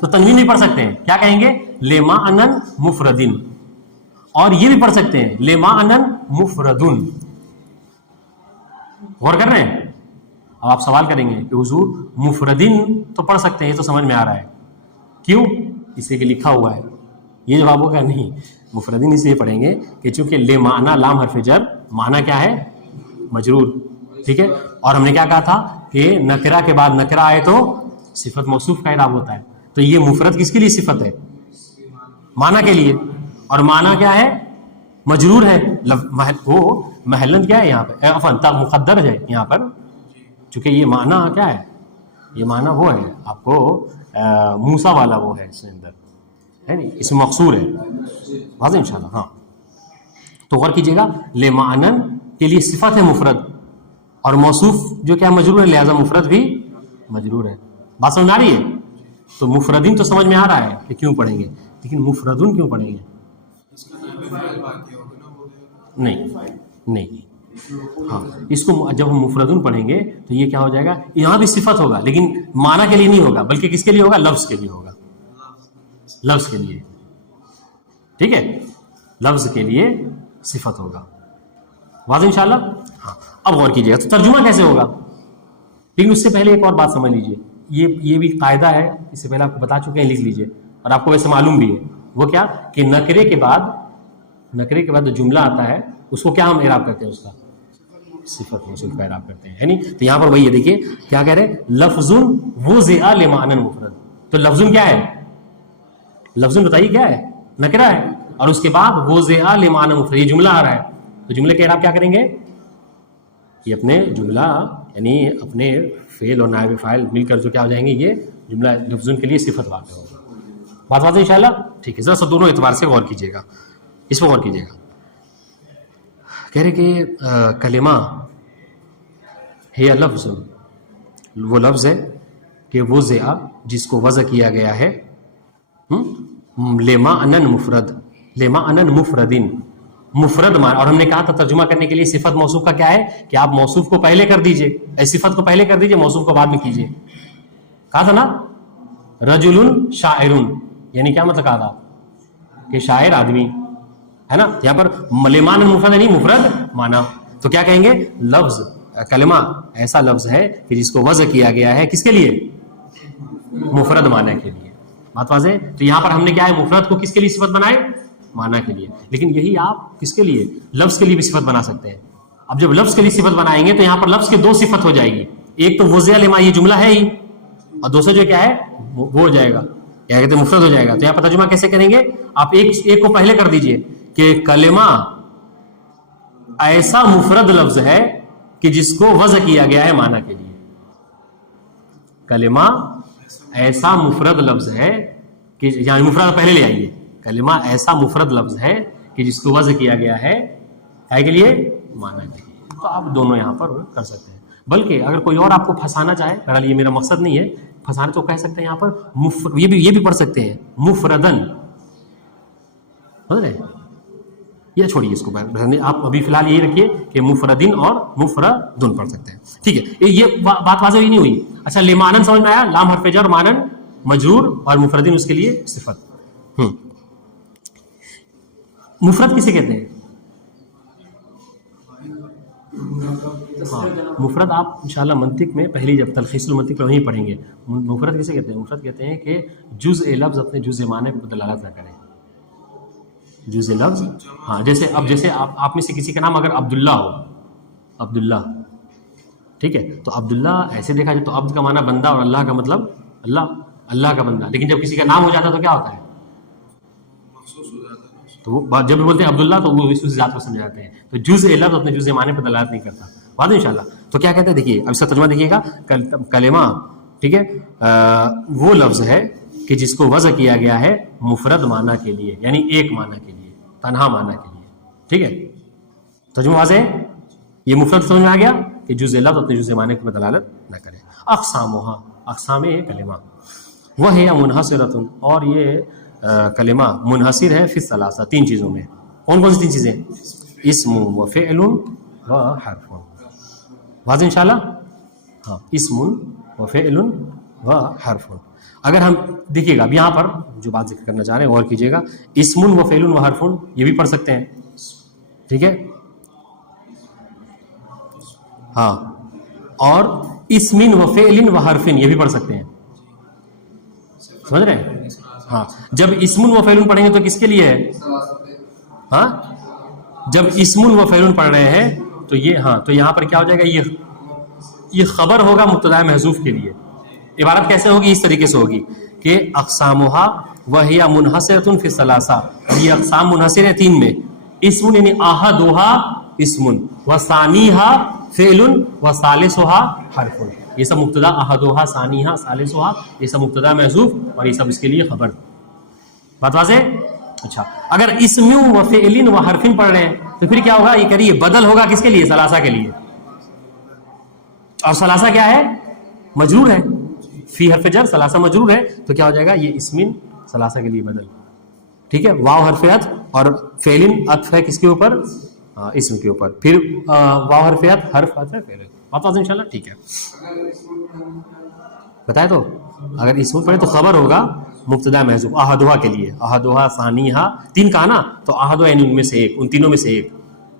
تو تنوین بھی پڑھ سکتے ہیں. کیا کہیں گے؟ لمعنی مفردین. اور یہ بھی پڑھ سکتے ہیں لمعنی مفردن. غور کر رہے ہیں؟ اب آپ سوال کریں گے کہ حضور مفردین تو پڑھ سکتے ہیں, یہ تو سمجھ میں آ رہا ہے, کیوں؟ اس لیے کہ لکھا ہوا ہے. یہ جواب ہوگا نہیں, مفردین اس لیے پڑھیں گے کہ چونکہ لمعنی لام حرف جر, معنی کیا ہے؟ مجرور. ٹھیک ہے, اور ہم نے کیا کہا تھا کہ نکرہ کے بعد نکرہ آئے تو صفت موصوف کا اعراب ہوتا ہے. تو یہ مفرد کس کے لیے صفت ہے؟ معنی کے لیے. اور معنی کیا ہے؟ مجرور ہے. وہ محلن کیا ہے یہاں پہ, عفواً مقدر ہے یہاں پر, چونکہ یہ معنی کیا ہے؟ یہ معنی وہ ہے آپ کو موسیٰ والا وہ ہے, اس کے اندر ہے نہیں, اس میں مقصور ہے. واضح انشاءاللہ. ہاں, تو غور کیجیے گا, لمعنی کے لیے صفت ہے مفرد, اور موصوف جو کیا مجرور ہے، لہذا مفرد بھی مجرور ہے. بات سمجھ آ رہی ہے؟ تو مفردین تو سمجھ میں آ رہا ہے کہ کیوں پڑھیں گے، لیکن مفردون کیوں پڑھیں گے؟ اس کا نام فاعل واقع ہوگا نا وہ. نہیں. ہاں، اس کو جب ہم مفردون پڑھیں گے تو یہ کیا ہو جائے گا، یہاں بھی صفت ہوگا لیکن معنی کے لیے نہیں ہوگا، بلکہ کس کے لیے ہوگا، لفظ کے لیے ہوگا، لفظ کے لیے. ٹھیک ہے، لفظ کے لیے صفت ہوگا. واضح انشاءاللہ؟ ہاں. اب غور کیجیے گا تو ترجمہ کیسے ہوگا، لیکن اس سے پہلے ایک اور بات سمجھ لیجیے. یہ بھی قاعدہ ہے، اس سے پہلے آپ کو بتا چکے ہیں، لکھ لیجیے، اور آپ کو ویسے معلوم بھی ہے. وہ کیا کہ نکرے کے بعد جو جملہ آتا ہے اس کو کیا ہم اعراب کرتے ہیں، اس کا صفت موصول کا اعراب کرتے ہیں، ہے نہیں؟ تو یہاں پر وہی ہے، دیکھیے کیا کہہ رہے ہیں، لفظ وضع لمعنى مفرد. تو لفظ کیا ہے، لفظ بتائیے کیا ہے، نکرہ ہے، اور اس کے بعد وضع لمعنى مفرد، یہ جملہ آ رہا ہے. تو جملے کے اعراب کیا کریں گے، یہ اپنے جملہ یعنی اپنے فعل اور نائب فاعل مل کر جو کیا ہو جائیں گے، یہ جملہ لفظ کے لیے صفت واقع ہوگا. بات واضح انشاءاللہ؟ ٹھیک ہے، ذرا سب دونوں اعتبار سے غور کیجیے گا، اس پہ غور کیجیے گا. کہہ رہے کہ کلمہ ہے لفظ، وہ لفظ ہے کہ وضع، جس کو وضع کیا گیا ہے، لمعنى مفرد، لمعنى مفردین، مفرد مان. اور ہم نے کہا تھا ترجمہ کرنے کے لیے صفت موصوف کا کیا ہے کہ آپ موصوف کو پہلے کر دیجئے، صفت کو پہلے کر دیجئے، موصوف کو بعد میں کیجئے. کہا تھا نا رجل شاعر، یعنی کیا مطلب کہا تھا کہ شاعر آدمی ہے نا. یہاں پر لمعنى مفرد یعنی مفرد مانا. تو کیا کہیں گے، لفظ کلمہ ایسا لفظ ہے کہ جس کو وضع کیا گیا ہے کس کے لیے، مفرد معنی کے لیے. بات واضح؟ تو یہاں پر ہم نے کیا ہے، مفرد کو کس کے لیے صفت بنائے، معنی کے لیے. لیکن یہی آپ کس کے لیے، لفظ کے لیے بھی صفت بنا سکتے ہیں. اب جب لفظ کے لیے صفت بنائیں گے تو یہاں پر لفظ کے دو صفت ہو جائے گی، ایک تو وضع لما، یہ جملہ ہے ہی، اور دوسرا جو کیا ہے وہ ہو جائے گا، کیا کہتے ہیں، مفرد ہو جائے گا. تو یہاں پر ترجمہ کیسے کریں گے، آپ ایک کو پہلے کر دیجئے کہ کلمہ ایسا مفرد لفظ ہے کہ جس کو وضع کیا گیا ہے معنی کے لیے. کلمہ ایسا مفرد لفظ ہے کہ یعنی مفرد پہلے لے آئیے، کلمہ ایسا مفرد لفظ ہے کہ جس کو وضع کیا گیا ہے کے لیے، معنی کے لیے. تو آپ دونوں یہاں پر کر سکتے ہیں. بلکہ اگر کوئی اور آپ کو پھنسانا چاہے، بہرحال یہ میرا مقصد نہیں ہے پھنسانا، تو کہہ سکتے ہیں یہاں پر یہ بھی پڑھ سکتے ہیں مفردن. یہ چھوڑیے اس کو، آپ ابھی فی الحال یہی رکھیے کہ مفردین اور مفردن پڑھ سکتے ہیں. ٹھیک ہے، یہ بات واضح ہی نہیں ہوئی. اچھا، لمعنن سمجھ میں آیا، لام حرف جر، معنن مجرور، اور مفردین اس کے لیے صفت. مفرد کسے کہتے ہیں؟ ہاں، مفرد آپ انشاءاللہ منطق میں پہلی جب تلخیص المنطق میں وہیں پڑھیں گے. مفرد کسے کہتے ہیں؟ مفرد کہتے ہیں کہ جزء لفظ اپنے جزء معنی پر دلالت نہ کرے. جزء لفظ، ہاں، جیسے آپ میں سے کسی کا نام اگر عبداللہ ہو، عبداللہ، ٹھیک ہے، تو عبداللہ ایسے دیکھا جائے تو عبد کا معنی بندہ، اور اللہ کا مطلب اللہ کا بندہ. لیکن جب کسی کا نام ہو جاتا ہے تو کیا ہوتا ہے، تو وہ جب بھی بولتے ہیں عبداللہ تو وہ اس ذات کو سمجھ جاتے ہیں. تو جزء لفظ اپنے جزء معنی پر دلالت نہیں کرتا. واضح انشاءاللہ؟ تو کیا کہتے ہیں، دیکھیے اب اس کا ترجمہ دیکھیے گا. کلمہ، ٹھیک ہے، وہ لفظ ہے کہ جس کو وضع کیا گیا ہے مفرد معنی کے لیے، یعنی ایک معنی کے لیے، تنہا معنی کے لیے. ٹھیک ہے، ترجمہ واضح ہے؟ یہ مفرد سمجھ میں آ گیا کہ جزء لفظ اپنے جزء معنی پر دلالت نہ کرے. اقسامها، اقسام کلمہ، وہ ہے منحصرۃ، اور یہ کلمہ منحصر ہے فی الثلاثہ، تین چیزوں میں. کون سی تین چیزیں؟ اسم و فعل و حرف. واضح انشاءاللہ؟ ہاں، اسم و فعل و حرف. اگر ہم دیکھیے گا اب یہاں پر جو بات ذکر کرنا چاہ رہے ہیں غور کیجیے گا، اسم و فعل و حرف یہ بھی پڑھ سکتے ہیں. ٹھیک ہے، ہاں، اور اسم و فعل و حرف یہ بھی پڑھ سکتے ہیں. سمجھ رہے ہیں؟ ہاں، جب اسم و فعل پڑھیں گے تو کس کے لیے ہے؟ ہاں، جب اسم و فعل پڑھ رہے ہیں تو یہ، ہاں، تو یہاں پر کیا ہو جائے گا، یہ خبر ہوگا مبتدا محذوف کے لیے. عبارت کیسے ہوگی؟ اس طریقے سے ہوگی کہ اقسامھا وہی منحصرۃ فی الثلاثہ، یہ اقسام منحصر ہیں تین میں. اسم یعنی احدھا اسم و ثانیھا فعل و ثالثھا حرف. یہ سب مبتدا، احدھا، ثانیھا، ثالثھا، یہ سب مبتدا محذوف، اور یہ سب اس کے لیے خبر. بات واضح؟ اچھا، اگر اسم و فعل و حرف پڑھ رہے ہیں تو پھر کیا ہوگا؟ یہ کریے بدل ہوگا کس کے لیے؟ ثلاثہ کے لیے. اور ثلاثہ کیا ہے؟ مجرور ہے، فی حرف جر ثلاثہ مجرور ہے، تو کیا ہو جائے گا یہ اسمن ثلاثہ کے لیے بدل، ٹھیک ہے. واو حرف عطف اور فعل عطف ہے کس کے اوپر؟ اسم کے اوپر. پھر واو حرف عطف حرف عطف ہے فعل. بات واضح انشاءاللہ؟ ٹھیک ہے. بتائے تو اگر اسم پڑھے تو خبر ہوگا مبتدا محذوف احدھا کے لیے. احدھا ثانیھا تین کہا نا، تو احدھا یعنی ان میں سے ایک، ان تینوں میں سے ایک.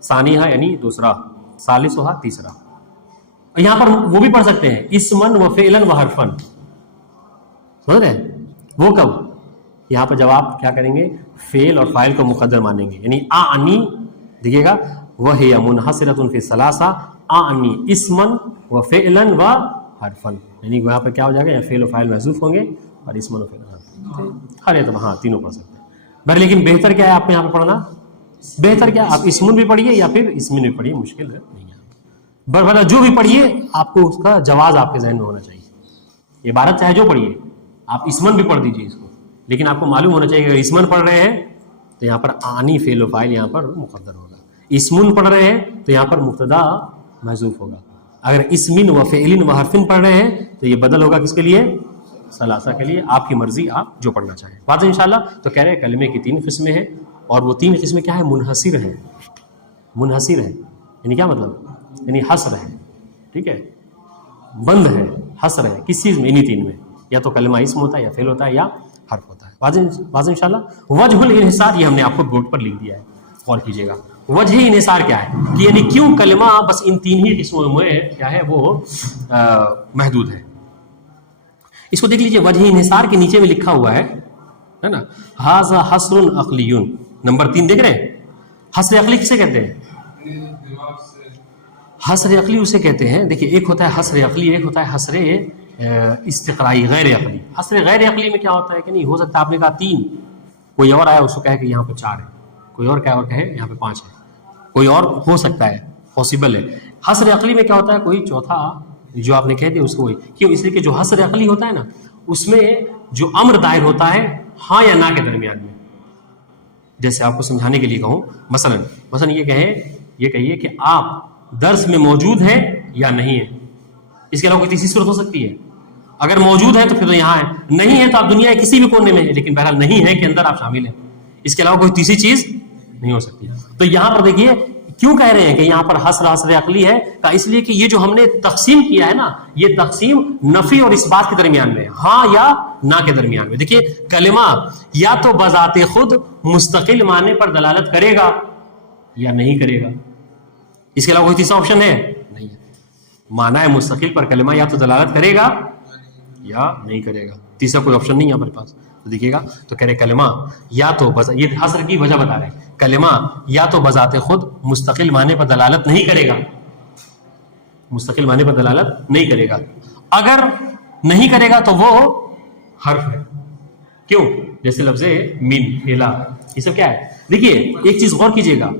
ثانیھا یعنی دوسرا، ثالثھا تیسرا. یہاں پر وہ بھی پڑھ سکتے ہیں اسمن و فعلن و حرفن. سمجھ رہے ہیں؟ وہ کب؟ یہاں پر جب آپ کیا کریں گے؟ فعل اور فاعل کو مقدر مانیں گے. یعنی اعنی دیکھیے گا وہی منحصرۃ فی الثلاثہ اعنی اسمن و فعلن و حرفن. یعنی وہاں پر کیا ہو جائے گا؟ یا فعل و فاعل محذوف ہوں گے اور اسمن و فعل ہر اعتبار ہاں تینوں پڑھ سکتے ہیں. بھائی لیکن بہتر کیا ہے آپ کو یہاں پہ پڑھنا؟ بہتر کیا آپ اسمن بھی پڑھیے یا پھر اسمن بھی پڑھیے، مشکل ہے نہیں ہے. برابر جو بھی پڑھیے آپ کو اس کا جواز آپ کے ذہن میں ہونا چاہیے. عبارت چاہے جو پڑھیے آپ اسمن بھی پڑھ دیجیے اس کو، لیکن آپ کو معلوم ہونا چاہیے کہ اگر اسمن پڑھ رہے ہیں تو یہاں پر آنی فعل و فاعل یہاں پر مقدر ہوگا. اسمن پڑھ رہے ہیں تو یہاں پر مبتدا محذوف ہوگا. اگر اسمن و فعلن و حرفن پڑھ رہے ہیں تو یہ بدل ہوگا کس کے لیے؟ ثلاثہ کے لیے. آپ کی مرضی، آپ جو پڑھنا چاہیں. بات ہے انشاءاللہ. تو کہہ رہے ہیں کلمے کی تین قسمیں ہیں اور وہ تین قسمیں کیا ہے؟ منحصر ہے. منحصر ہے یعنی کیا مطلب؟ یعنی حصر ہے، ٹھیک ہے، بند ہے، حصر ہے کس چیز میں؟ انہی تین میں. یا تو کلمہ اسم ہوتا ہے یا فعل ہوتا ہے یا حرف ہوتا ہے. واضح انشاءاللہ. وجہ الانحصار یہ ہم نے آپ کو بورڈ پر لکھ دیا ہے، غور کیجیے گا. وجہ انحصار کیا ہے کہ یعنی کیوں کلمہ بس ان تین ہی قسموں میں کیا ہے وہ محدود ہے. اس کو دیکھ لیجیے. وجہ انحصار کے نیچے میں لکھا ہوا ہے نا، ھذا حصر عقلی. نمبر 3 دیکھ رہے ہیں؟ حصر عقلی کسے کہتے ہیں؟ حصر عقلی اسے کہتے ہیں، دیکھیے ایک ہوتا ہے حصر عقلی، ایک ہوتا ہے حصر استقرائی غیر عقلی. حصر غیر عقلی میں کیا ہوتا ہے کہ نہیں ہو سکتا آپ نے کہا 3، کوئی اور آیا اس کو کہے کہ یہاں پہ 4 ہے، کوئی اور کہا اور کہے یہاں پہ 5 ہے، کوئی اور ہو سکتا ہے، پاسبل ہے. حصر عقلی میں کیا ہوتا ہے؟ کوئی چوتھا جو آپ نے کہہ دیا اس کو وہی. کیوں؟ اس لیے کہ جو حصر عقلی ہوتا ہے نا اس میں جو امر دائر ہوتا ہے ہاں یا نہ کے درمیان میں. جیسے آپ کو سمجھانے کے لیے کہوں، مثلا یہ کہیے کہ آپ درس میں موجود ہیں یا نہیں ہے. اس کے علاوہ کوئی تیسری صورت ہو سکتی ہے؟ اگر موجود ہے تو پھر تو یہاں ہے، نہیں ہے تو آپ دنیا کے کسی بھی کونے میں ہیں، لیکن بہرحال نہیں ہے کے اندر آپ شامل ہیں. اس کے علاوہ کوئی تیسری چیز نہیں ہو سکتی. تو یہاں پر دیکھیے کیوں کہہ رہے ہیں کہ یہاں پر حصر عقلی ہے؟ اس لیے کہ یہ جو ہم نے تقسیم کیا ہے نا، یہ تقسیم نفی اور اس بات کے درمیان میں، ہاں یا نہ کے درمیان میں. دیکھیے کلمہ یا تو بذات خود مستقل معنی پر دلالت کرے گا یا نہیں کرے گا. اس کے علاوہ کوئی تیسرا آپشن ہے؟ نہیں ہے. معنی مستقل پر کلمہ یا تو دلالت کرے گا یا نہیں کرے گا، تیسرا کوئی آپشن نہیں ہے ہمارے پاس. تو دیکھیے گا تو کہہ رہے کلمہ یا تو یہ حصر کی وجہ بتا رہے ہیں، کلمہ یا تو بذات خود مستقل معنی پر دلالت نہیں کرے گا، مستقل معنی پر دلالت نہیں کرے گا. اگر نہیں کرے گا تو وہ حرف ہے. کیوں؟ جیسے لفظ من، الا، یہ سب کیا ہے؟ دیکھیے ایک چیز غور کیجیے گا،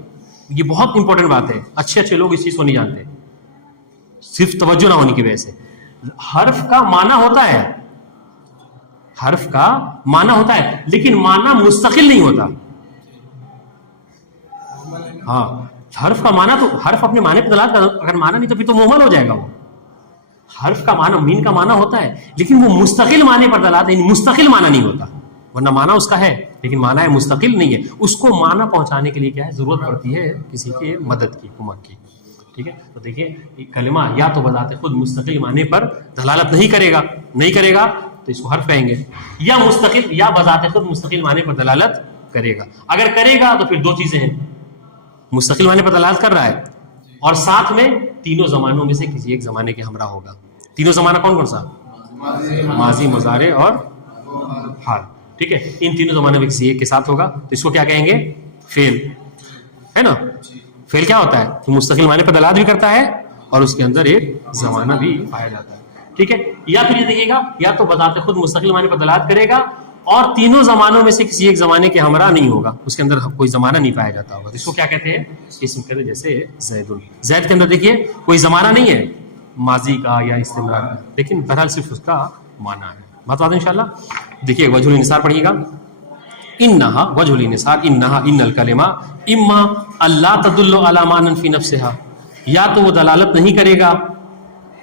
یہ بہت امپورٹنٹ بات ہے. اچھے لوگ اس چیز کو نہیں جانتے صرف توجہ نہ ہونے کی وجہ سے. حرف کا معنی ہوتا ہے، حرف کا معنی ہوتا ہے لیکن معنی مستقل نہیں ہوتا. ہاں حرف کا معنی تو حرف اپنے معنی پہ دلالت کرتا، اگر معنی نہیں تو پھر تو مہمل ہو جائے گا. وہ حرف کا معنی مین کا معنی ہوتا ہے لیکن وہ مستقل معنی پر دلالت یعنی مستقل معنی نہیں ہوتا. ورنہ معنی اس کا ہے لیکن معنی مستقل نہیں ہے. اس کو معنی پہنچانے کے لیے کیا ہے؟ ضرورت پڑتی ہے کسی کی مدد کی، حکومت کی. ٹھیک ہے. تو دیکھیے کلمہ یا تو بذات خود مستقل معنی پر دلالت نہیں کرے گا تو اس کو حرف کہیں گے، یا مستقل یا بذات خود مستقل معنی پر دلالت کرے گا. اگر کرے گا تو پھر 2 چیزیں ہیں، مستقل معنی پر دلالت کر رہا ہے اور ساتھ میں تینوں زمانوں میں سے کسی ایک زمانے کے ہمراہ ہوگا. تینوں زمانہ کون سا؟ ماضی، مضارع اور حال. ٹھیک ہے. ان تینوں زمانوں میں کسی ایک کے ساتھ ہوگا تو اس کو کیا کہیں گے؟ فعل ہے نا. فعل کیا ہوتا ہے؟ تو مستقل معنی پر دلالت بھی کرتا ہے اور اس کے اندر ایک زمانہ بھی پایا جاتا ہے. ٹھیک ہے. یا پھر یہ دیکھیے گا یا تو بذات خود مستقل معنی پر دلالت کرے گا اور تینوں زمانوں میں سے کسی ایک زمانے کے ہمراہ نہیں ہوگا، اس کے اندر کوئی زمانہ نہیں پایا جاتا ہوگا. اس کو کیا کہتے ہیں؟ اسم کہتے ہیں. جیسے زید کے اندر دیکھیے کوئی زمانہ نہیں ہے ماضی کا یا استمرار کا، لیکن بہرحال صرف اس کا معنی ہے. بات ہے انشاءاللہ. دیکھیے وجہ الانحصار پڑھیے گا. انہا وجہ الانحصار انہا ان الکلمہ اما اللہ تدل علی معنی فی نفسها، یا تو وہ دلالت نہیں کرے گا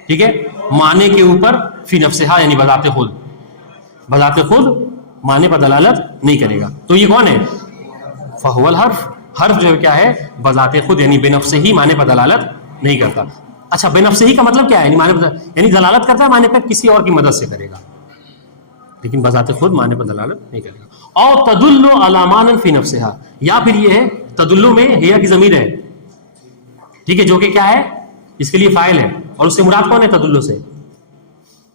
ٹھیک ہے, معنی کے اوپر فی نفسہا یعنی بذات خود معنی پر دلالت نہیں کرے گا. تو یہ کون ہے؟ فہو الحرف. حرف جو ہے کیا ہے؟ بذات خود یعنی بے نفس ہی معنی پر دلالت نہیں کرتا. اچھا بے نفس ہی کا مطلب کیا ہے؟ یعنی دلالت کرتا ہے معنی پر کسی اور کی مدد سے کرے گا, لیکن بذات خود معنی پر دلالت نہیں کرے گا. اور تدل علی معنی فی نفسہا, یا پھر یہ ہے تدلو میں ہیا کی ضمیر ہے, ٹھیک ہے, جو کہ کیا ہے اس کے لیے فاعل ہے, اور اس سے مراد کون ہے تدلو سے؟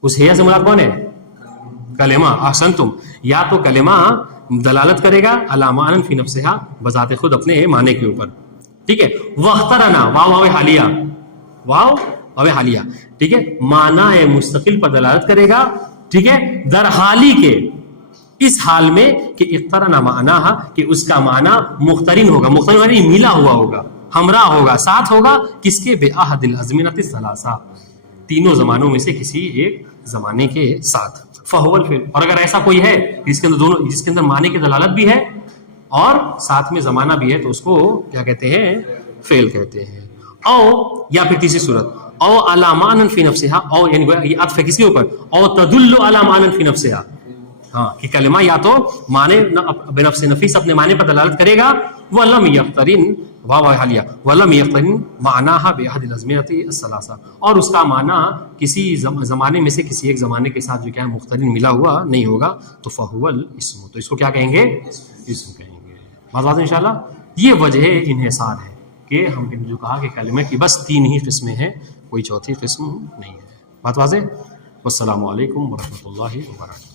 اس ہیا سے مراد کون ہے؟ کلمہ. احسنتم. یا تو کلمہ دلالت کرے گا علی معنی فی نفسہا بذات خود اپنے معنی کے اوپر, ٹھیک ہے. واخترنا واو حالیہ, ٹھیک ہے, معنی مستقل پر دلالت کرے گا, ٹھیک ہے, در حالی کے اس حال میں کہ اقترنا معناہا کہ اس کا معنی مقترن ہوگا, مقترن یعنی ملا ہوا ہوگا, ہمراہ ہوگا, ساتھ ہوگا, کس کے؟ بأحد الازمنۃ الثلاثہ, تینوں زمانوں میں سے کسی ایک زمانے کے ساتھ. فہو الفعل. اور اگر ایسا کوئی ہے جس کے اندر معنی کی دلالت بھی ہے اور ساتھ میں زمانہ بھی ہے تو اس کو کیا کہتے ہیں؟ فعل کہتے ہیں. او یا پھر تیسری صورت او علی معنی فی نفسہا, او یعنی یہ عطف ہے کس کے اوپر؟ او تدل علی معنی فی نفسہا, ہاں کہ کلمہ یا تو معنی بنفس نفیس اپنے معنی پر دلالت کرے گا, ولم یقترن واو حالیہ ولم یقترن معناہا بأحد الازمنۃ الثلاثہ, اور اس کا معنی کسی زمانے میں سے کسی ایک زمانے کے ساتھ جو کیا ہے مقترن ملا ہوا نہیں ہوگا, تو فہو الاسم, تو اس کو کیا کہیں گے؟ اسم کہیں گے. بات بات انشاءاللہ. یہ وجہ انحصار ہے کہ ہم نے جو کہا کہ کلمہ کی بس 3 ہی قسمیں ہیں, کوئی چوتھی قسم نہیں ہے. بات واضح. والسلام علیکم ورحمۃ اللہ وبرکاتہ.